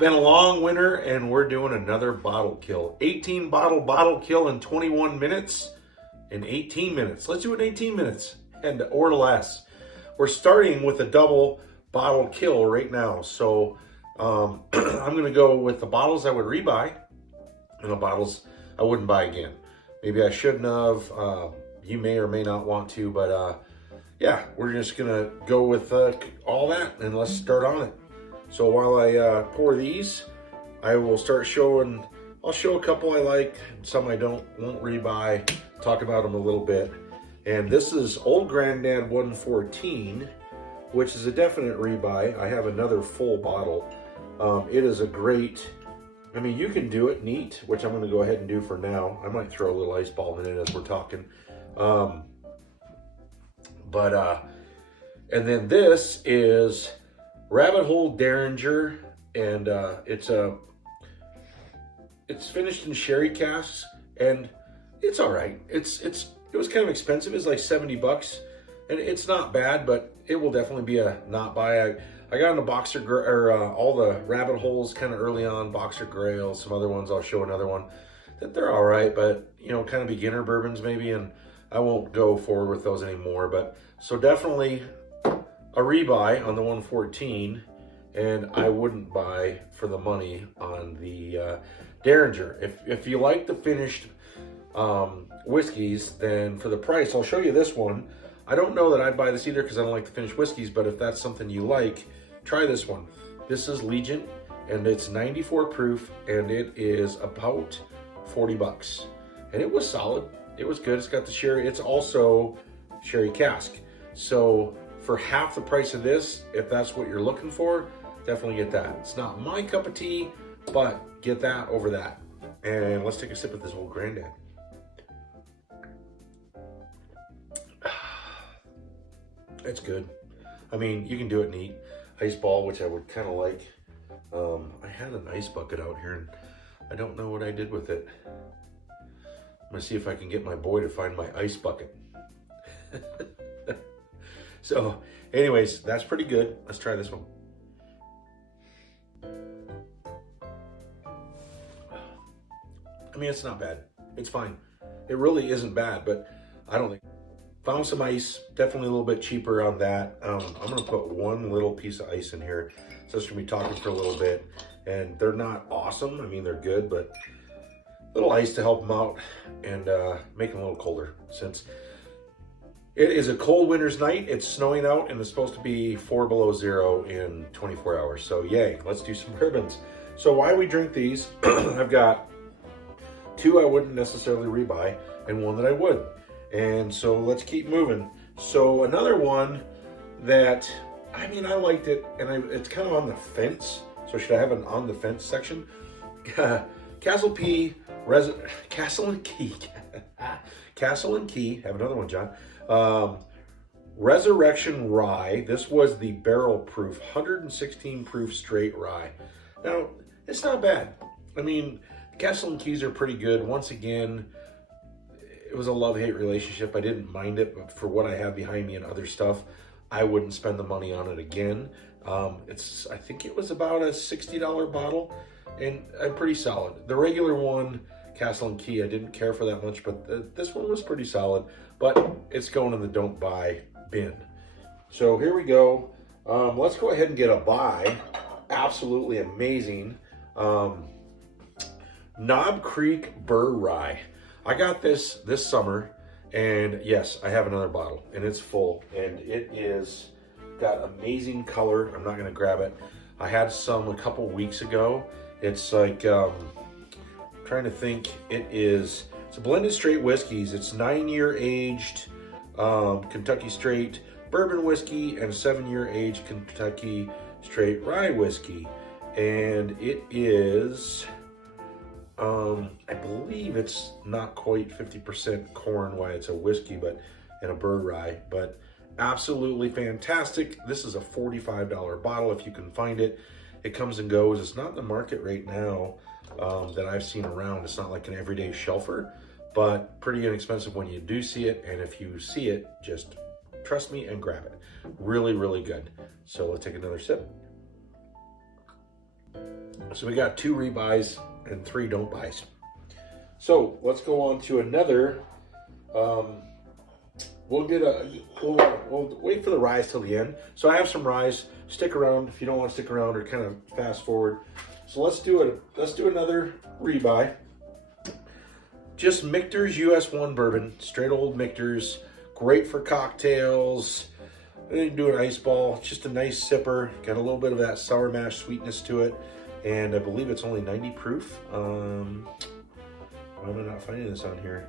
been a long winter and we're doing another bottle kill. 18 bottle kill in 21 minutes. In 18 minutes. Let's do it in 18 minutes and or less. We're starting with a double bottle kill right now. So I'm going to go with the bottles I would rebuy and the bottles I wouldn't buy again. Maybe I shouldn't have. You may or may not want to, but yeah, we're just going to go with all that and let's start on it. So while I pour these, I will start showing, I'll show a couple I like, some I won't rebuy, talk about them a little bit. And this is Old Granddad 114, which is a definite rebuy. I have another full bottle. It is a great, I mean, you can do it neat, which I'm going to go ahead and do for now. I might throw a little ice ball in it as we're talking. And then this is Rabbit Hole Derringer, and it's finished in sherry casks, and it's all right. It was kind of expensive. It's like 70 bucks, and it's not bad, but it will definitely be a not buy. I got into all the Rabbit Holes kind of early on, Boxer Grail, some other ones. I'll show another one that they're all right, but you know, kind of beginner bourbons maybe, and I won't go forward with those anymore. But so definitely a rebuy on the 114, and I wouldn't buy for the money on the Derringer. If you like the finished whiskeys, then for the price, I'll show you this one. I don't know that I'd buy this either because I don't like the finished whiskeys, but if that's something you like, try this one. This is Legion, and it's 94 proof, and it is about 40 bucks. And it was solid. It was good. It's got the sherry. It's also sherry cask. So for half the price of this, if that's what you're looking for, definitely get that. It's not my cup of tea, but get that over that. And let's take a sip of this Old Granddad. It's good. I mean, you can do it neat. Ice ball, which I would kind of like. I had an ice bucket out here, and I don't know what I did with it. I'm gonna see if I can get my boy to find my ice bucket. So, anyways, that's pretty good. Let's try this one. I mean, it's not bad. It's fine. It really isn't bad, but I don't think. Found some ice, definitely a little bit cheaper on that. I'm gonna put one little piece of ice in here. So it's gonna be talking for a little bit. And they're not awesome. I mean, they're good, but a little ice to help them out and make them a little colder. Since it is a cold winter's night, it's snowing out and it's supposed to be 4 below zero in 24 hours. So yay, let's do some bourbons. So why we drink these, I've got 2 I wouldn't necessarily rebuy and 1 that I would. And so let's keep moving. So another one that, I mean, I liked it, and it's kind of on the fence. So should I have an on the fence section? Castle and Key, have another one, John. Resurrection Rye. This was the barrel proof, 116 proof straight rye. Now, it's not bad. I mean, Castle and Keys are pretty good. Once again, it was a love-hate relationship. I didn't mind it, but for what I have behind me and other stuff, I wouldn't spend the money on it again. I think it was about a $60 bottle, and pretty solid. The regular one, Castle and Key, I didn't care for that much, but this one was pretty solid, but it's going in the don't buy bin. So here we go. Let's go ahead and get a buy. Absolutely amazing. Knob Creek Burr Rye. I got this summer, and yes, I have another bottle, and it's full, and it is got amazing color. I'm not gonna grab it. I had some a couple weeks ago. It's like, trying to think, it's a blended straight whiskeys. It's 9-year aged Kentucky straight bourbon whiskey and 7-year aged Kentucky straight rye whiskey, and it is, I believe it's not quite 50% corn, why it's a whiskey, and a burr rye, but absolutely fantastic. This is a $45 bottle if you can find it. It comes and goes. It's not in the market right now that I've seen around. It's not like an everyday shelfer, but pretty inexpensive when you do see it. And if you see it, just trust me and grab it. Really, really good. So let's take another sip. So we got 2 rebuys and 3 don't buys. So let's go on to another. We'll wait for the ryes till the end. So I have some ryes. Stick around if you don't want to stick around, or kind of fast forward. So let's do it. Let's do another rebuy. Just Michter's US 1 bourbon, straight old Michter's. Great for cocktails. I didn't do an ice ball. It's just a nice sipper. Got a little bit of that sour mash sweetness to it, and I believe it's only 90 proof. Why am I not finding this on here?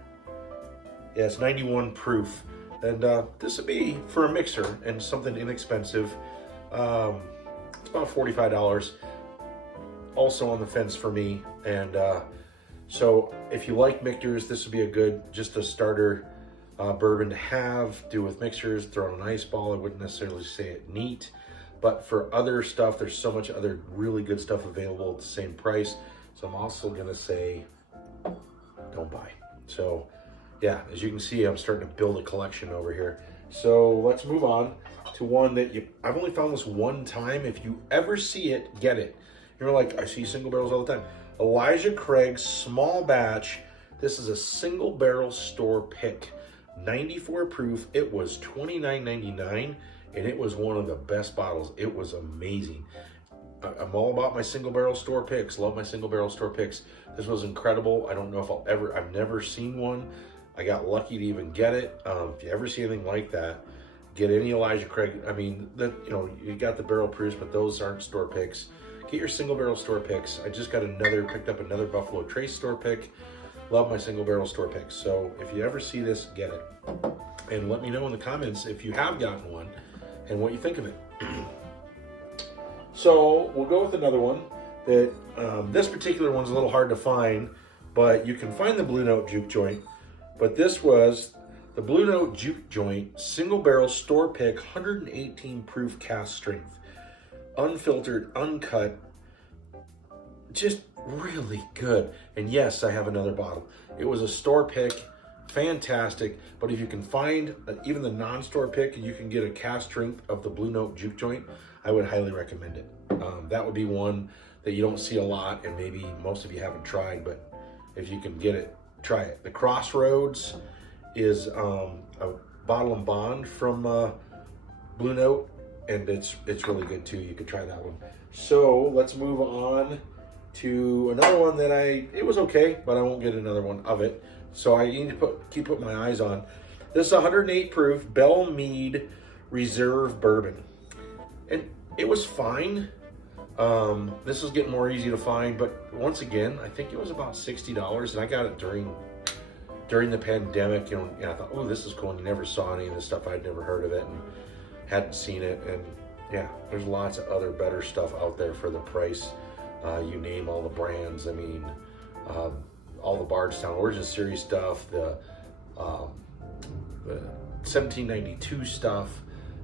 Yeah, it's 91 proof. And this would be for a mixer and something inexpensive. It's about $45. Also on the fence for me. And so if you like Michter's, this would be a good, just a starter bourbon to have. Do with mixers, throw in an ice ball. I wouldn't necessarily say it neat. But for other stuff, there's so much other really good stuff available at the same price. So I'm also going to say, don't buy. So yeah, as you can see, I'm starting to build a collection over here. So let's move on to one that I've only found this one time. If you ever see it, get it. You're like, I see single barrels all the time. Elijah Craig's small batch. This is a single barrel store pick. 94 proof. It was $29.99, and it was one of the best bottles. It was amazing. I'm all about my single barrel store picks. Love my single barrel store picks. This was incredible. I don't know if I've never seen one. I got lucky to even get it. If you ever see anything like that, get any Elijah Craig. I mean, you got the barrel proofs, but those aren't store picks. Get your single barrel store picks. I just picked up another Buffalo Trace store pick. Love my single barrel store picks. So if you ever see this, get it. And let me know in the comments if you have gotten one and what you think of it. So we'll go with another one that this particular one's a little hard to find, but you can find the Blue Note Juke Joint. But this was the Blue Note Juke Joint single barrel store pick, 118 proof cask strength, unfiltered, uncut, just really good. And yes, I have another bottle. It was a store pick, fantastic. But if you can find even the non-store pick and you can get a cask strength of the Blue Note Juke Joint, I would highly recommend it. That would be one that you don't see a lot, and maybe most of you haven't tried, but if you can get it, try it. The Crossroads is a bottle and bond from Blue Note, and it's really good too. You could try that one. So let's move on to another one that it was okay, but I won't get another one of it. So I need to keep putting my eyes on. This is 108 proof Bell Mead Reserve Bourbon. And it was fine. This is getting more easy to find, but once again, I think it was about $60, and I got it during the pandemic. And I thought, oh, this is cool. And you never saw any of this stuff. I'd never heard of it and hadn't seen it. And yeah, there's lots of other better stuff out there for the price. You name all the brands. I mean, all the Bardstown Origin Series stuff, the 1792 stuff.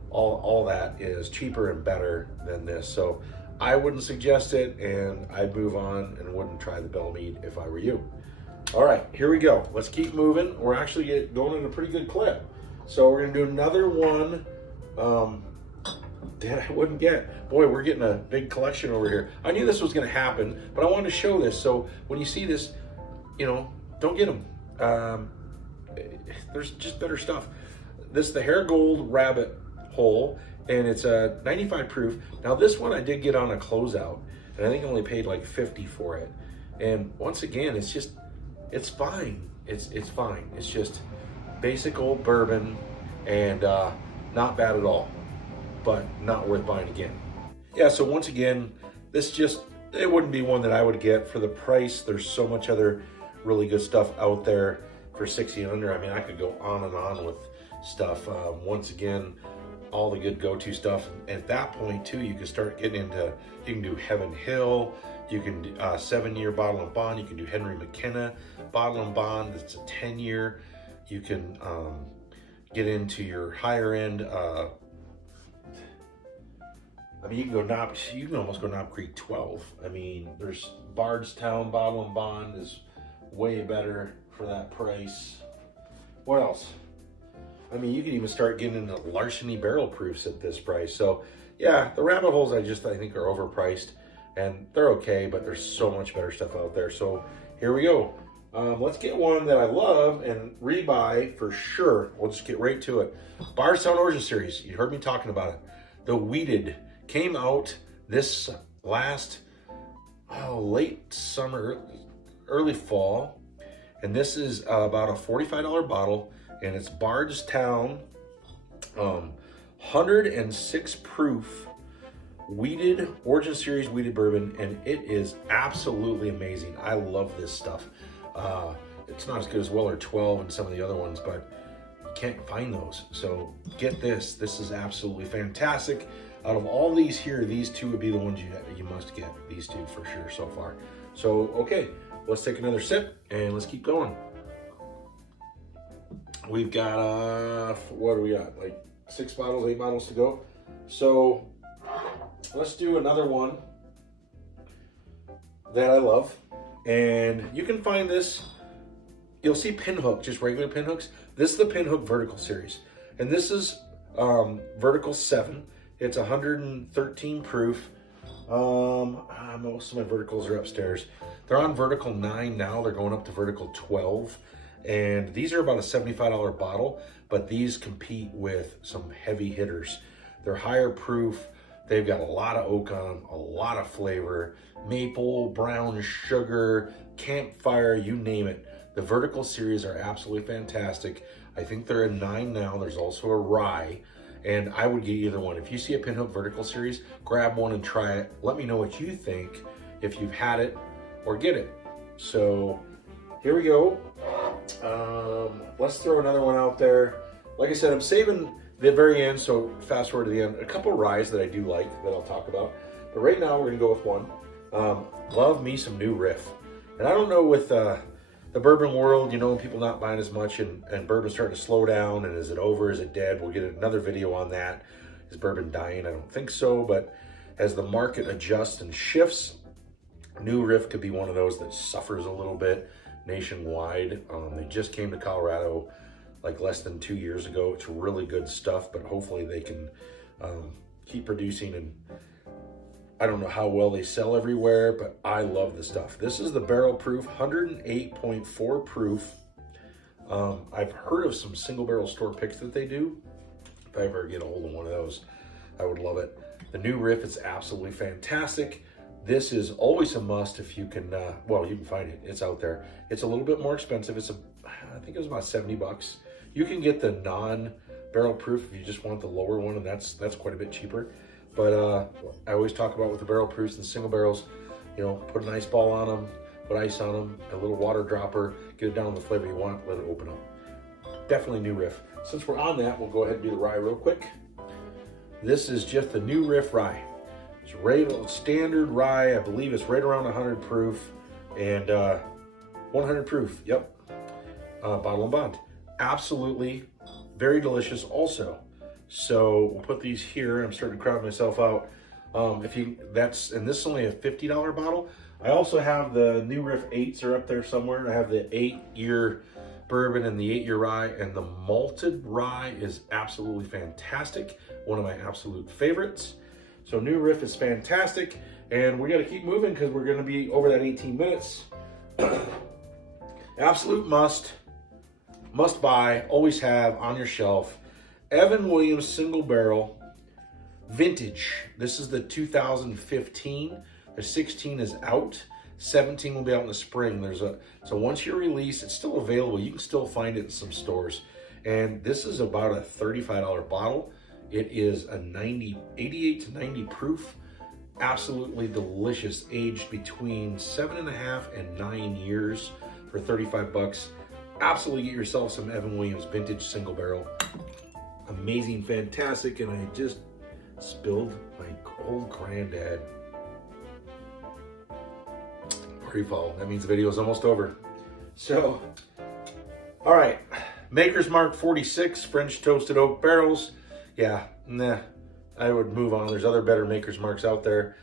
All that is cheaper and better than this. So I wouldn't suggest it, and I'd move on and wouldn't try the Bell Mead if I were you. All right, here we go. Let's keep moving. We're actually going in a pretty good clip. So we're gonna do another one that I wouldn't get. Boy, we're getting a big collection over here. I knew this was gonna happen, but I wanted to show this. So when you see this, don't get them. There's just better stuff. This is the Hair Gold Rabbit Hole, and it's a 95 proof. Now this one I did get on a closeout, and I think I only paid like 50 for it. And once again, it's fine. It's fine. It's just basic old bourbon, and not bad at all, but not worth buying again. Yeah, so once again, it wouldn't be one that I would get for the price. There's so much other really good stuff out there for 60 and under. I mean, I could go on and on with stuff. Once again, all the good go-to stuff. At that point too, you can start getting into, you can do Heaven Hill, you can do 7-year bottle and bond, you can do Henry McKenna bottle and bond, it's a 10-year. You can get into your higher end, I mean, you can almost go Knob Creek 12. I mean, there's Bardstown bottle and bond is way better for that price. What else? I mean, you can even start getting into Larceny barrel proofs at this price. So yeah, the rabbit holes I think are overpriced. and they're okay, but there's so much better stuff out there. So here we go. Let's get one that I love and rebuy for sure. We'll just get right to it. Bardstown Origin Series. You heard me talking about it. The Wheated came out this last late summer, early fall, and this is about a $45 bottle, and it's Bardstown 106 proof wheated Origin Series wheated bourbon, and it is absolutely amazing. I love this stuff. It's not as good as Weller 12 and some of the other ones, but you can't find those. So get this. This is absolutely fantastic. Out of all these here, these two would be the ones you must get. These two for sure so far. So, okay, let's take another sip and let's keep going. We've got, what do we got? Like 6 bottles, 8 bottles to go. So let's do another one that I love. And you can find this, you'll see pinhook, just regular pinhooks. This is the pinhook vertical series. And this is vertical 7. It's 113 proof. Most of my verticals are upstairs. They're on vertical 9 now. They're going up to vertical 12. And these are about a $75 bottle, but these compete with some heavy hitters. They're higher proof. They've got a lot of oak on them, a lot of flavor, maple, brown sugar, campfire, you name it. The vertical series are absolutely fantastic. I think they're in 9 now. There's also a rye, and I would get either one. If you see a pinhook vertical series, grab one and try it. Let me know what you think, if you've had it or get it. So here we go. Let's throw another one out there. Like I said, I'm saving the very end, so fast forward to the end. A couple ryes that I do like that I'll talk about. But right now we're gonna go with one. Love me some New Riff. And I don't know with the bourbon world, you know, people not buying as much and bourbon starting to slow down, and is it over, is it dead? We'll get another video on that. Is bourbon dying? I don't think so, but as the market adjusts and shifts, New Riff could be one of those that suffers a little bit nationwide. They just came to Colorado like less than 2 years ago. It's really good stuff, but hopefully they can keep producing, and I don't know how well they sell everywhere, but I love the stuff. This is the barrel proof, 108.4 proof. I've heard of some single barrel store picks that they do. If I ever get a hold of one of those, I would love it. The New Riff is absolutely fantastic. This is always a must if you can, well, you can find it. It's out there. It's a little bit more expensive. I think it was about 70 bucks. You can get the non-barrel proof if you just want the lower one, and that's quite a bit cheaper. But I always talk about with the barrel proofs and single barrels, you know, put an ice ball on them, put ice on them, a little water dropper, get it down to the flavor you want, let it open up. Definitely New Riff. Since we're on that, we'll go ahead and do the rye real quick. This is just the New Riff rye. It's right standard rye. I believe it's right around 100 proof, and 100 proof. Yep. Bottle and bond. Absolutely very delicious also. So we'll put these here. I'm starting to crowd myself out. And this is only a $50 bottle. I also have the New Riff 8s are up there somewhere. I have the 8-year bourbon and the 8-year rye, and the malted rye is absolutely fantastic. One of my absolute favorites. So New Riff is fantastic, and we got to keep moving because we're going to be over that 18 minutes. Absolute must buy, always have on your shelf. Evan Williams single barrel vintage. This is the 2015. The 16 is out. 17 will be out in the spring. So once you release, it's still available. You can still find it in some stores. And this is about a $35 bottle. It is a 88 to 90 proof. Absolutely delicious, aged between 7.5 and 9 years for 35 bucks. Absolutely get yourself some Evan Williams vintage single barrel. Amazing, fantastic, and I just spilled my old granddad pre-fall. That means the video is almost over. So, all right, Maker's Mark 46 French toasted oak barrels. Yeah, nah, I would move on. There's other better Maker's Marks out there.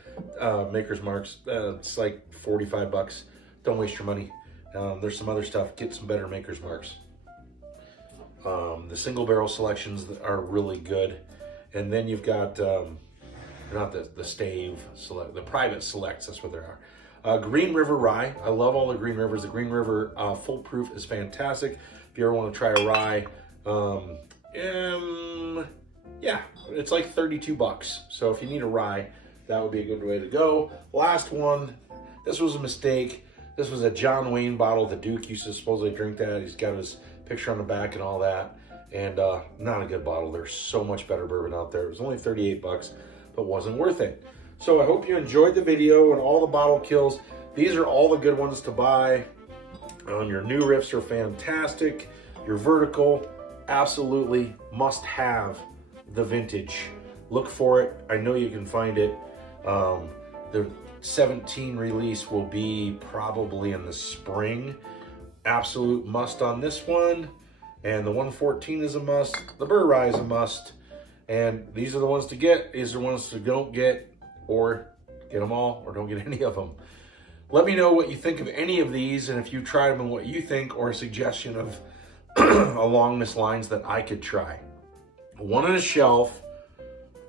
Maker's Marks, it's like 45 bucks. Don't waste your money. There's some other stuff. Get some better Maker's Marks. The single barrel selections are really good. And then you've got, there's not the stave select, the private selects, that's what they are. Green River Rye. I love all the Green Rivers. The Green River Full Proof is fantastic. If you ever want to try a rye, yeah, it's like 32 bucks. So if you need a rye, that would be a good way to go. Last one, this was a mistake. This was a John Wayne bottle. The Duke used to supposedly drink that. He's got his picture on the back and all that. And not a good bottle. There's so much better bourbon out there. It was only 38 bucks, but wasn't worth it. So I hope you enjoyed the video and all the bottle kills. These are all the good ones to buy. Your new riffs are fantastic. Your vertical, absolutely must have the vintage. Look for it. I know you can find it. The 17 release will be probably in the spring. Absolute must on this one. And the 114 is a must. The Burr Rye is a must. And these are the ones to get. These are the ones to don't get, or get them all, or don't get any of them. Let me know what you think of any of these, and if you tried them and what you think, or a suggestion of along this lines that I could try. One on a shelf,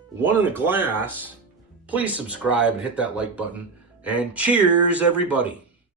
one in a glass. Please subscribe and hit that like button. And cheers, everybody.